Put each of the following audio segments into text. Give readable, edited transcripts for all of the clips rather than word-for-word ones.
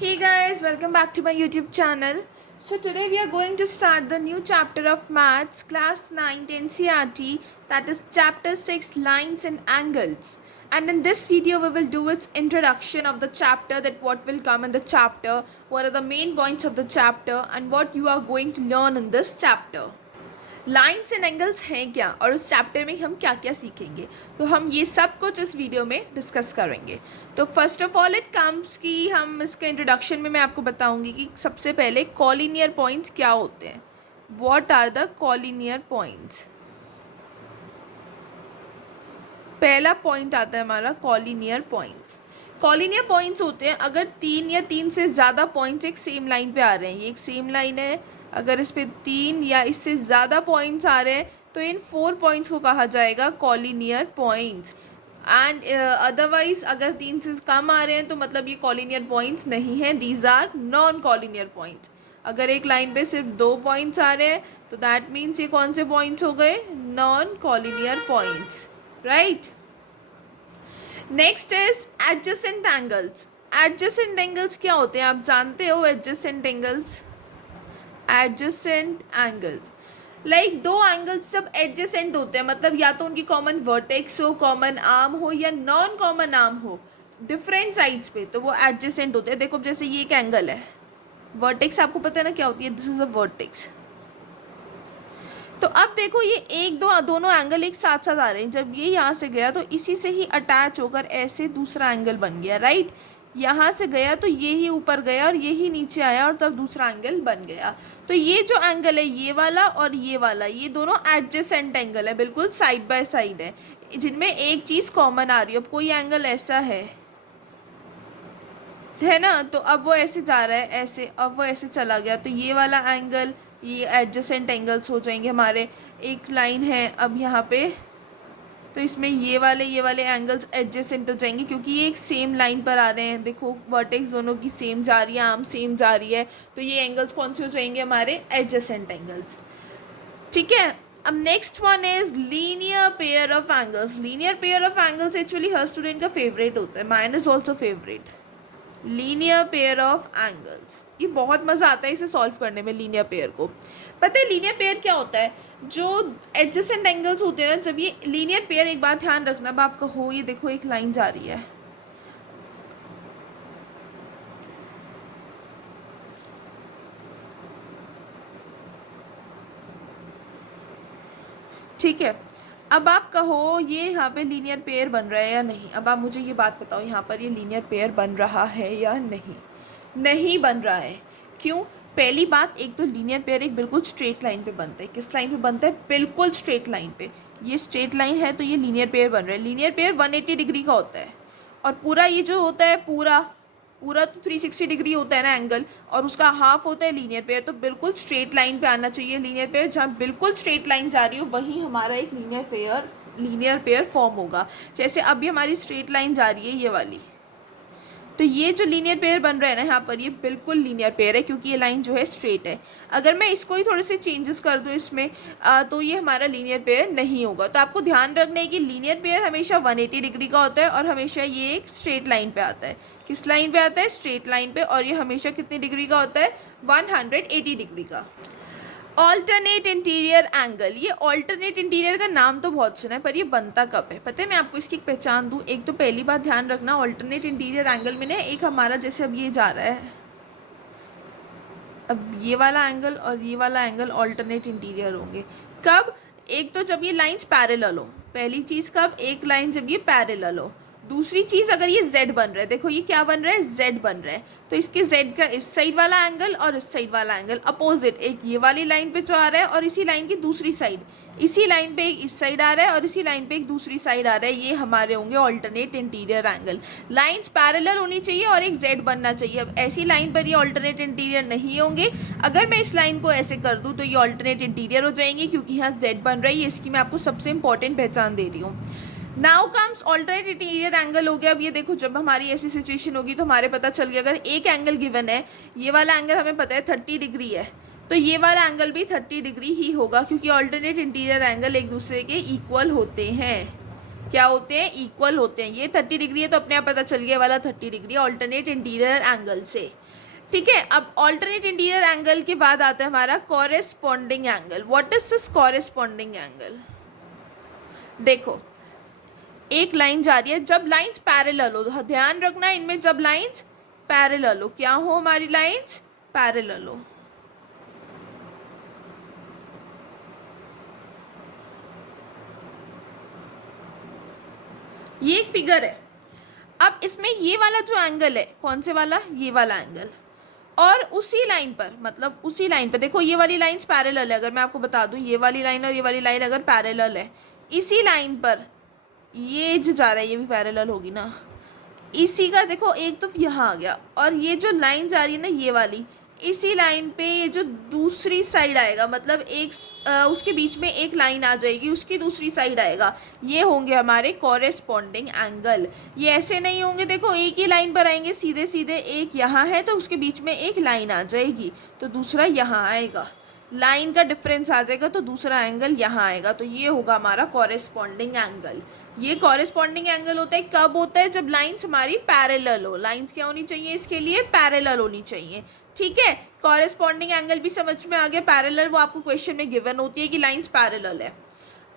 Hey guys, welcome back to my YouTube channel. So today we are going to start the new chapter of Maths, Class 9 NCERT, that is Chapter 6, Lines and Angles. And in this video we will do its introduction of the chapter, that what will come in the chapter, what are the main points of the chapter and what you are going to learn in this chapter. Lines and angles हैं क्या और उस chapter में हम क्या क्या सीखेंगे, तो हम ये सब कुछ इस वीडियो में डिस्कस करेंगे। तो first of all it comes कि हम इसके इंट्रोडक्शन में मैं आपको बताऊंगी कि सबसे पहले कॉलिनियर पॉइंट्स क्या होते हैं। What are the collinear points. पहला पॉइंट आता है हमारा कॉलिनियर पॉइंट्स। कॉलिनियर पॉइंट्स होते हैं अगर तीन या तीन से ज़्यादा पॉइंट्स एक सेम लाइन पे आ रहे हैं। ये एक सेम लाइन है, अगर इस पे तीन या इससे ज़्यादा पॉइंट्स आ रहे हैं तो इन 4 पॉइंट्स को कहा जाएगा कॉलिनियर पॉइंट्स। एंड अदरवाइज अगर तीन से कम आ रहे हैं तो मतलब ये कॉलिनियर पॉइंट्स नहीं हैं, these are non collinear points. अगर एक लाइन पे सिर्फ 2 पॉइंट्स आ रहे हैं तो दैट मीन्स ये कौन से पॉइंट्स हो गए, non collinear points, right. Next is adjacent angles. Adjacent angles क्या होते हैं, आप जानते हो adjacent angles. Adjacent angles like दो एंगल्स जब एडजेसेंट होते हैं मतलब या तो उनकी कॉमन वर्टेक्स हो, कॉमन आर्म हो या नॉन कॉमन आर्म हो डिफरेंट साइड्स पे, तो वो एडजेसेंट होते हैं। देखो जैसे ये एक एंगल है, वर्टेक्स आपको पता है ना क्या होती है, दिस इज अ वर्टेक्स। तो अब देखो ये एक दो दोनों एंगल एक साथ साथ आ रहे हैं, जब ये यहाँ से गया तो इसी से ही अटैच होकर ऐसे दूसरा एंगल बन गया, राइट। यहाँ से गया तो ये ही ऊपर गया और ये ही नीचे आया और तब दूसरा एंगल बन गया। तो ये जो एंगल है ये वाला और ये वाला, ये दोनों एडजेसेंट एंगल है, बिल्कुल साइड बाय साइड है, जिनमें एक चीज़ कॉमन आ रही है। अब कोई एंगल ऐसा है ना, तो अब वो ऐसे जा रहा है ऐसे, अब वो ऐसे चला गया तो ये वाला एंगल, ये एडजेसेंट एंगल्स हो जाएंगे हमारे। एक लाइन है अब यहाँ पे, तो इसमें ये वाले एंगल्स एडजेसेंट हो जाएंगे क्योंकि ये एक सेम लाइन पर आ रहे हैं। देखो वर्टेक्स दोनों की सेम जा रही है, आर्म सेम जा रही है, तो ये एंगल्स कौन से हो जाएंगे हमारे, एडजेसेंट एंगल्स, ठीक है। अब next one is linear pair of angles. Linear pair of angles actually her student का फेवरेट होता है, mine is also favourite. Linear pair of angles, ये बहुत मज़ा आता है इसे सॉल्व करने में। लीनियर पेयर को पता है लीनियर पेयर क्या होता है, जो एडजेसेंट एंगल्स होते हैं ना, जब ये लीनियर पेयर, एक बात ध्यान रखना, अब आप कहो ये देखो एक लाइन जा रही है, ठीक है। अब आप कहो ये यहाँ पे लीनियर पेयर बन रहा है या नहीं। अब आप मुझे ये बात बताओ, यहाँ पर ये लीनियर पेयर बन रहा है या नहीं। नहीं बन रहा है, क्यों। पहली बात, एक तो लीनियर पेयर एक बिल्कुल स्ट्रेट लाइन पे बनता है। किस लाइन पे बनता है, बिल्कुल स्ट्रेट लाइन पे। ये स्ट्रेट लाइन है तो ये लीनियर पेयर बन रहा है। लीनियर पेयर 180 डिग्री का होता है और पूरा ये जो होता है पूरा पूरा तो 360 डिग्री होता है ना एंगल, और उसका हाफ होता है लीनियर पेयर। तो बिल्कुल स्ट्रेट लाइन पे आना चाहिए लीनियर पेयर, जहाँ बिल्कुल स्ट्रेट लाइन जा रही हो वहीं हमारा एक लीनियर पेयर फॉर्म होगा। जैसे अभी हमारी स्ट्रेट लाइन जा रही है ये वाली, तो ये जो लीनियर पेयर बन रहा है ना यहाँ पर, ये बिल्कुल लीनियर पेयर है क्योंकि ये लाइन जो है स्ट्रेट है। अगर मैं इसको ही थोड़े से चेंजेस कर दूँ इसमें तो ये हमारा लीनियर पेयर नहीं होगा। तो आपको ध्यान रखना है कि लीनियर पेयर हमेशा 180 डिग्री का होता है और हमेशा ये एक स्ट्रेट लाइन पे आता है। किस लाइन पे आता है, स्ट्रेट लाइन पे, और ये हमेशा कितनी डिग्री का होता है, 180 डिग्री का। ऑल्टरनेट इंटीरियर एंगल, ये ऑल्टरनेट इंटीरियर का नाम तो बहुत सुना है पर ये बनता कब है पता है। मैं आपको इसकी एक पहचान दूँ। एक तो पहली बात ध्यान रखना, ऑल्टरनेट इंटीरियर एंगल में ना एक हमारा जैसे अब ये जा रहा है, अब ये वाला एंगल और ये वाला एंगल ऑल्टरनेट इंटीरियर होंगे कब, एक तो जब ये लाइंस पैरेलल हो। पहली चीज़ कब, एक लाइन जब ये पैरेलल हो। दूसरी चीज़ अगर ये z बन रहा है, देखो ये क्या बन रहा है, z बन रहा है, तो इसके z का इस साइड वाला एंगल और इस साइड वाला एंगल अपोजिट, एक ये वाली लाइन पे जो आ रहा है और इसी लाइन की दूसरी साइड, इसी लाइन पे एक इस साइड आ रहा है और इसी लाइन पे एक दूसरी साइड आ रहा है, ये हमारे होंगे alternate interior angle. Lines parallel होनी चाहिए और एक z बनना चाहिए। अब ऐसी लाइन पर ये ऑल्टरनेट इंटीरियर नहीं होंगे। अगर मैं इस लाइन को ऐसे कर दूँ तो ये ऑल्टरनेट इंटीरियर हो जाएंगे क्योंकि यहाँ z बन रही है। इसकी मैं आपको सबसे इंपॉर्टेंट पहचान दे रही हूँ। Now comes alternate interior angle हो गया। अब ये देखो जब हमारी ऐसी सिचुएशन होगी तो हमारे पता चल गया, अगर एक एंगल गिवन है, ये वाला एंगल हमें पता है 30 डिग्री है, तो ये वाला एंगल भी 30 डिग्री ही होगा क्योंकि ऑल्टरनेट इंटीरियर एंगल एक दूसरे के इक्वल होते हैं। क्या होते हैं, इक्वल होते हैं। ये 30 डिग्री है तो अपने आप पता चल गया वाला 30 डिग्री ऑल्टरनेट इंटीरियर एंगल से। ठीक है, अब ऑल्टरनेट इंटीरियर एंगल के बाद आता है हमारा corresponding angle. What is this corresponding angle? देखो, एक लाइन जा रही है, जब लाइंस पैरेलल हो, ध्यान रखना इनमें, जब लाइंस पैरेलल हो, क्या हो हमारी लाइंस पैरेलल हो। ये एक फिगर है। अब इसमें ये वाला जो एंगल है, कौन से वाला, ये वाला एंगल, और उसी लाइन पर, मतलब उसी लाइन पर देखो, ये वाली लाइंस पैरेलल है। अगर मैं आपको बता दूं, ये वाली लाइन और ये वाली लाइन अगर पैरेलल है, इसी लाइन पर ये जो जा रहा है ये भी पैरेलल होगी ना। इसी का देखो, एक तो यहाँ आ गया, और ये जो लाइन जा रही है ना ये वाली, इसी लाइन पे ये जो दूसरी साइड आएगा, मतलब एक उसके बीच में एक लाइन आ जाएगी, उसकी दूसरी साइड आएगा, ये होंगे हमारे कॉरेस्पॉन्डिंग एंगल। ये ऐसे नहीं होंगे, देखो एक ही लाइन पर आएंगे सीधे सीधे, एक यहाँ है तो उसके बीच में एक लाइन आ जाएगी तो दूसरा यहाँ आएगा, लाइन का डिफरेंस आ जाएगा तो दूसरा एंगल यहाँ आएगा, तो ये होगा हमारा कॉरेस्पॉन्डिंग एंगल। ये कॉरेस्पॉन्डिंग एंगल होता है कब होता है, जब लाइंस हमारी पैरेलल हो। लाइंस क्या होनी चाहिए इसके लिए, पैरेलल होनी चाहिए। ठीक है, कॉरेस्पॉन्डिंग एंगल भी समझ में आ गया। पैरेलल वो आपको क्वेश्चन में गिवन होती है कि लाइंस पैरेलल है।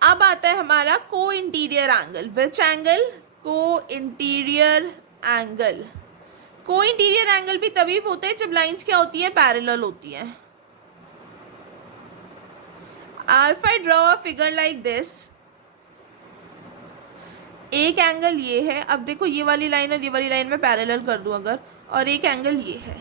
अब आता है हमारा को इंटीरियर एंगल। विच एंगल, को इंटीरियर एंगल। को इंटीरियर एंगल भी तभी होता है जब लाइंस क्या होती है, पैरेलल होती है। if I draw a figure like this, एक एंगल ये है, अब देखो ये वाली लाइन और ये वाली लाइन में पैरेलल कर दूं अगर, और एक एंगल ये है,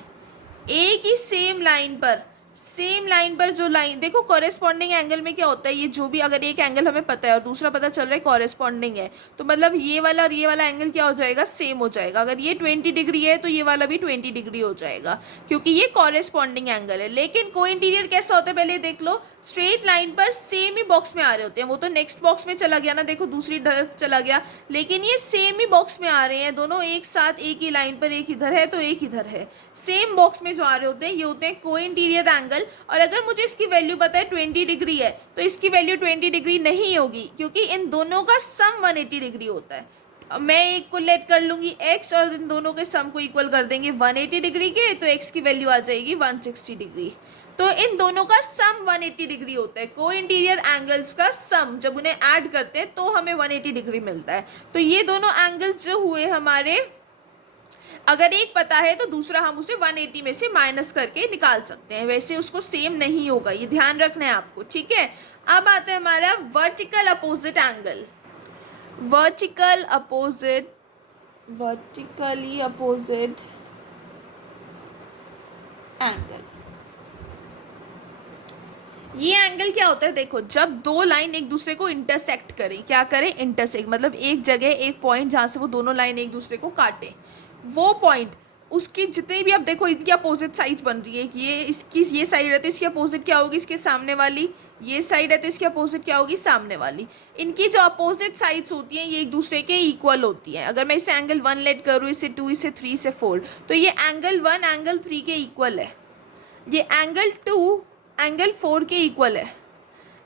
एक ही सेम लाइन पर जो लाइन देखो, कॉरेस्पॉन्डिंग एंगल में क्या होता है, ये जो भी अगर एक एंगल हमें पता है और दूसरा पता चल रहा है कॉरेस्पॉन्डिंग है, तो मतलब ये वाला और ये वाला एंगल क्या हो जाएगा, सेम हो जाएगा। अगर ये 20 डिग्री है तो ये वाला भी 20 डिग्री हो जाएगा, क्योंकि ये कॉरेस्पॉन्डिंग एंगल है। लेकिन को इंटीरियर कैसा होता है, पहले देख लो, स्ट्रेट लाइन पर सेम ही बॉक्स में आ रहे होते हैं। वो तो नेक्स्ट बॉक्स में चला गया ना, देखो दूसरी तरफ चला गया, लेकिन ये सेम ही बॉक्स में आ रहे हैं दोनों एक साथ, एक ही लाइन पर, एक इधर है तो एक इधर है, सेम बॉक्स में जो आ रहे होते हैं ये होते हैं को इंटीरियर एंगल। और अगर मुझे इसकी वैल्यू पता है 20 डिग्री है तो इसकी वैल्यू 20 डिग्री नहीं होगी, क्योंकि इन दोनों का सम 180 डिग्री होता है। मैं एक को लेट कर लूंगी x और इन दोनों के सम को इक्वल कर देंगे 180 डिग्री के, तो x की वैल्यू आ जाएगी 160 डिग्री। तो इन दोनों का सम 180 डिग्री होता है। को इंटीरियर एंगल्स का सम जब उन्हें ऐड करते हैं तो हमें 180 डिग्री मिलता है। तो ये दोनों एंगल्स जो हुए हमारे, अगर एक पता है तो दूसरा हम उसे 180 में से माइनस करके निकाल सकते हैं, वैसे उसको सेम नहीं होगा, ये ध्यान रखना है आपको। ठीक है, अब आता है हमारा vertical opposite angle. Vertically opposite angle, ये एंगल क्या होता है, देखो जब दो लाइन एक दूसरे को इंटरसेक्ट करें, क्या करें, इंटरसेक्ट, मतलब एक जगह एक पॉइंट जहाँ से वो दोनों लाइन एक दूसरे को काटे, वो पॉइंट उसकी जितनी भी, अब देखो इनकी अपोजिट साइड्स बन रही है कि ये इसकी ये साइड है तो इसकी अपोजिट क्या होगी, इसके सामने वाली, ये साइड है तो इसकी अपोजिट क्या होगी, सामने वाली। इनकी जो अपोजिट साइड्स होती हैं ये एक दूसरे के इक्वल होती हैं। अगर मैं इसे एंगल 1 लेट करूँ, इसे 2, इसे 3, इसे 4, तो ये एंगल 1 एंगल 3 के इक्वल है, ये एंगल 2 एंगल 4 के इक्वल है,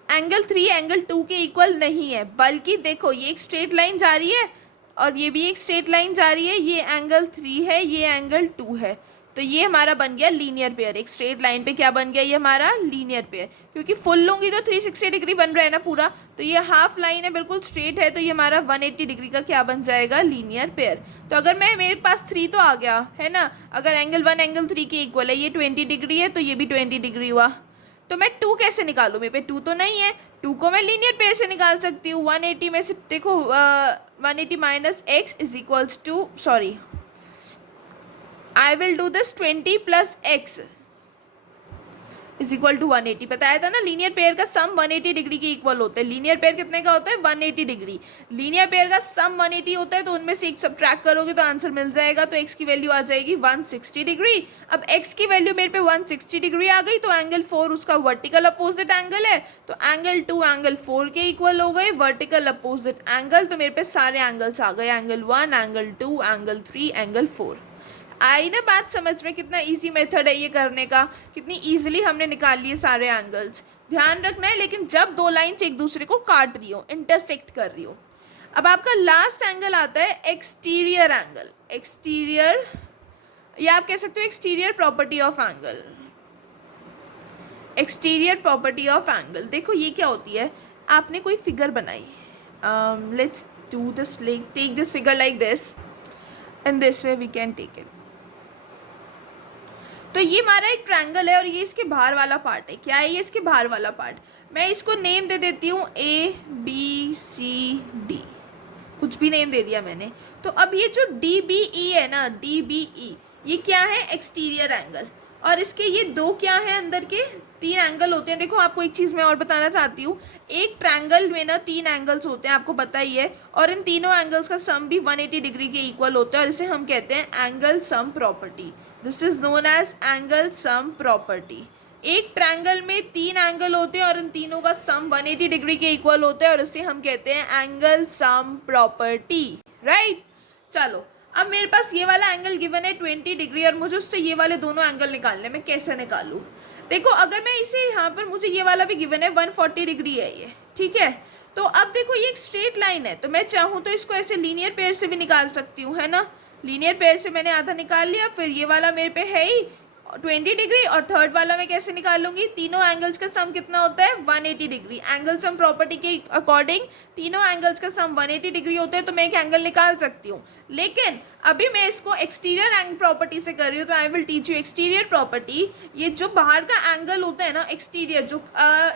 एंगल 3 एंगल 2 के इक्वल नहीं है। बल्कि देखो ये एक स्ट्रेट लाइन जा रही है और ये भी एक स्ट्रेट लाइन जा रही है, ये एंगल 3 है, ये एंगल 2 है, तो ये हमारा बन गया लीनियर पेयर। एक स्ट्रेट लाइन पे क्या बन गया, ये हमारा लीनियर पेयर, क्योंकि फुल लूंगी तो 360 डिग्री बन रहा है ना पूरा, तो ये हाफ लाइन है बिल्कुल स्ट्रेट है, तो ये हमारा 180 डिग्री का क्या बन जाएगा, लीनियर पेयर। तो अगर मेरे पास 3 तो आ गया है ना, अगर एंगल 1 एंगल 3 के इक्वल है, ये 20 डिग्री है तो ये भी 20 डिग्री हुआ, तो मैं 2 कैसे निकालूँ, मेरे पे 2 तो नहीं है, 2 को मैं लीनियर पेयर से निकाल सकती हूँ। 180 में से देखो 180 minus x is equals to, sorry I will do this 20 plus x is equal to 180। बताया था ना लीनियर पेयर का सम 180 डिग्री के इक्वल होता है। लीनियर पेयर कितने का होता है, 180 डिग्री। लीनियर पेयर का सम 180 होता है, तो उनमें से एक सब्ट्रैक्ट करोगे तो आंसर मिल जाएगा, तो x की वैल्यू आ जाएगी 160 डिग्री। अब x की वैल्यू मेरे पे 160 डिग्री आ गई, तो एंगल 4 उसका वर्टिकल अपोजिट एंगल है, तो एंगल 2 एंगल 4 के इक्वल हो गए वर्टिकल अपोजिट एंगल। तो मेरे पे सारे एंगल्स आ गए, एंगल 1 एंगल 2 एंगल 3 एंगल 4। आई ना बात समझ में, कितना इजी मेथड है ये करने का, कितनी इजीली हमने निकाल लिए सारे एंगल्स। ध्यान रखना है लेकिन जब दो लाइंस एक दूसरे को काट रही हो, इंटरसेक्ट कर रही हो। अब आपका लास्ट एंगल आता है एक्सटीरियर एंगल, एक्सटीरियर, या आप कह सकते हो exterior property of angle, exterior property of angle. देखो ये क्या होती है, आपने कोई फिगर बनाई, let's do this, like take this figure like this, in this way we can take it. तो ये हमारा एक ट्रायंगल है और ये इसके बाहर वाला पार्ट है। क्या है ये? इसके बाहर वाला पार्ट। मैं इसको नेम दे देती हूँ ABCD, कुछ भी नेम दे दिया मैंने। तो अब ये जो DBE है ना, DBE, ये क्या है? Exterior angle. और इसके ये दो क्या है, अंदर के 3 एंगल होते हैं। देखो आपको एक चीज़ मैं और बताना चाहती हूँ, एक ट्रायंगल में ना 3 एंगल्स होते हैं, आपको पता ही है, और इन तीनों एंगल्स का सम भी 180 डिग्री के इक्वल होता है, और इसे हम कहते हैं angle sum property. This is known as angle sum property. एक ट्रायंगल में 3 एंगल होते हैं और इन तीनों का सम 180 डिग्री के इक्वल होता है, और इसे हम कहते हैं एंगल सम प्रॉपर्टी, राइट। चलो अब मेरे पास ये वाला एंगल गिवन है 20 डिग्री, और मुझे उससे ये वाले दोनों एंगल निकालने में, कैसे निकालूं? देखो अगर मैं इसे यहाँ पर, मुझे ये वाला भी गिवन है 140 डिग्री है ये, ठीक है। तो अब देखो ये एक स्ट्रेट लाइन है, तो मैं चाहूँ तो इसको ऐसे लीनियर पेयर से भी निकाल सकती हूँ, है ना। लीनियर पेयर से मैंने आधा निकाल लिया, फिर ये वाला मेरे पे है ही 20 डिग्री, और थर्ड वाला मैं कैसे निकाल लूंगी? तीनों एंगल्स का सम कितना होता है? 180 डिग्री। एंगल सम प्रॉपर्टी के अकॉर्डिंग तीनों एंगल्स का सम 180 डिग्री होता है, तो मैं एक एंगल निकाल सकती हूँ। लेकिन अभी मैं इसको एक्सटीरियर एंगल प्रॉपर्टी से कर रही हूँ, तो I will teach you exterior property. ये जो बाहर का एंगल होता है ना, एक्सटीरियर, जो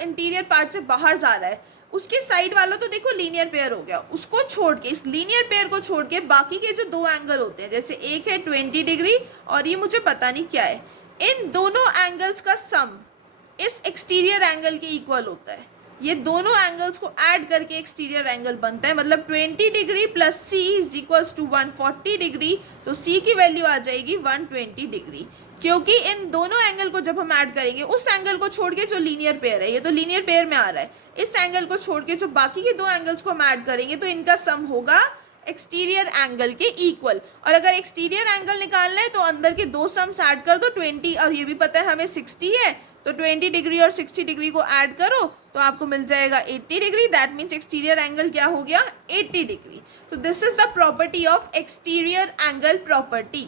इंटीरियर पार्ट से बाहर जा रहा है, उसके साइड वाला तो देखो लीनियर पेयर हो गया, उसको छोड़ के, इस लीनियर पेयर को छोड़ के बाकी के जो 2 एंगल होते हैं, जैसे एक है 20 डिग्री और ये मुझे पता नहीं क्या है, इन दोनों एंगल्स का सम इस एक्सटीरियर एंगल के इक्वल होता है। ये दोनों एंगल्स को ऐड करके एक्सटीरियर एंगल बनता है, मतलब 20 degree plus C is equals to 140 degree, तो C की वैल्यू आ जाएगी 120 डिग्री, क्योंकि इन दोनों एंगल को जब हम ऐड करेंगे, उस एंगल को छोड़ के जो लीनियर पेयर है, ये तो लीनियर पेयर में आ रहा है, इस एंगल को छोड़ के जो बाकी के 2 एंगल्स को हम ऐड करेंगे, तो इनका सम होगा एक्सटीरियर एंगल के इक्वल। और अगर एक्सटीरियर एंगल निकालना है तो अंदर के 2 सम्स ऐड कर दो, 20 और ये भी पता है हमें 60 है, तो 20 डिग्री और 60 डिग्री को ऐड करो तो आपको मिल जाएगा 80 degree. That means exterior angle क्या हो गया? 80 डिग्री। तो this is the property of exterior angle property.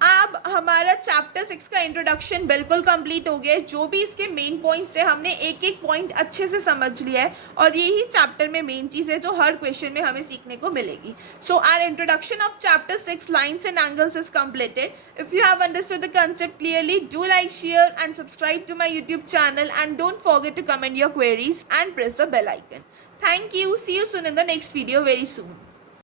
अब हमारा चैप्टर 6 का इंट्रोडक्शन बिल्कुल कंप्लीट हो गया है। जो भी इसके मेन पॉइंट्स थे, हमने एक एक पॉइंट अच्छे से समझ लिया है, और यही चैप्टर में मेन चीज़ है जो हर क्वेश्चन में हमें सीखने को मिलेगी। So our introduction of chapter 6 lines and angles is completed. If you have understood the concept clearly, do like, share and subscribe to my YouTube channel, and don't forget to comment your queries and press the bell icon. Thank you. See you soon in the next video very soon.